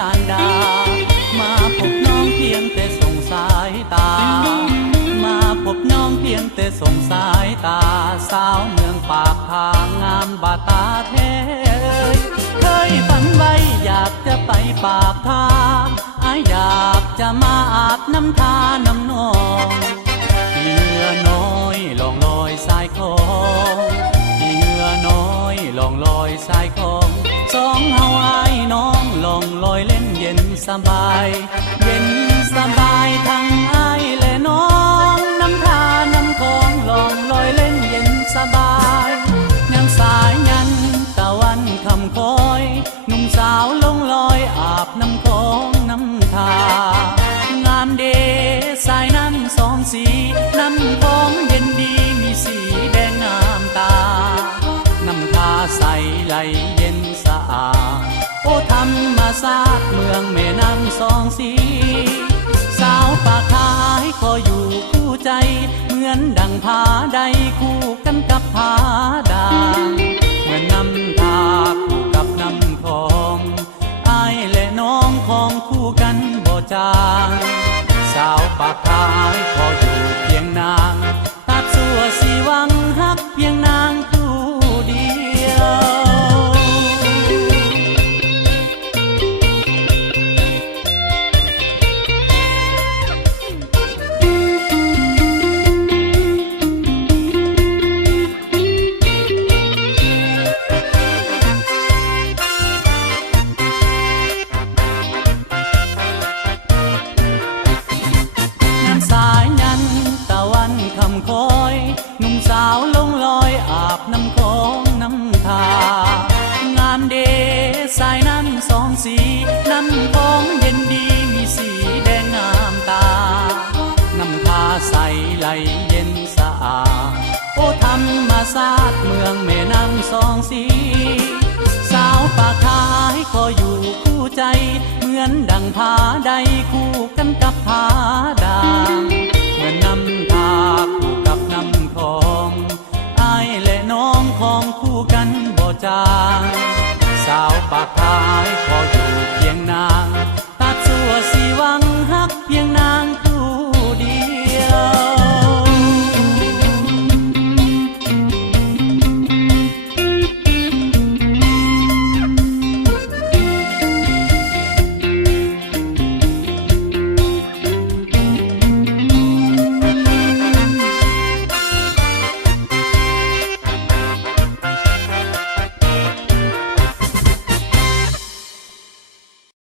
การดามาพบน้องเพียงแต่ส่งสายตามาพบน้องเพียงแต่ส่งสายตาสาวเมืองปากทางงามบาตาแท้เคยฝันไว้อยากจะไปปากทางอยากจะมาอาบน้ำทาน้ำนองที่เหงื่อน้อยลองลอยสายคลองที่เหงื่อน้อยลองลอยสายคลองสองเฮาอ้ายน้องลองลอยเล่นเย็นสบายเย็นสบายทั้งอ้ายและน้องน้ำทาน้ำคลองลองลอยเล่นเย็นสบายยามสายยันตะวันคำคอยหนุ่มสาวลงลอยอาบน้ำคลองน้ำทางามเดสายน้ำสองสีน้ำคลองเย็นดีมีสีแดงงามตาน้ำทาใสไหลเย็นสะอาดโอ้ธรรมศาสตร์เมืองแม่น้ำสองสีสาวปากขายขออยู่คู่ใจเหมือนดังผาใดคู่กันกับผาด่างเหมือนน้ำทาคู่กับน้ำคลองอ้ายและน้องของคู่กันบ่จางสาวปากขายขออยู่เพียงนางตัดสัวสีวังฮักเพียงนางผู้เดียวคอยหนุ่มสาวลงลอยอาบน้ำคลองน้ำทางามเดสายน้ำสองสีน้ำคลองเย็นดีมีสีแดงงามตาน้ำทาใสไหลเย็นสะอาดโอ้ธรรมศาสตร์เมืองแม่น้ำสองสีสาวปากขายขออยู่คู่ใจเหมือนดังผาใดคู่กันกับผาด่างเหมือนน้ำทาคู่กับน้ำคลองอ้ายและน้องของคู่กันบ่จางสาวปากขายขออยู่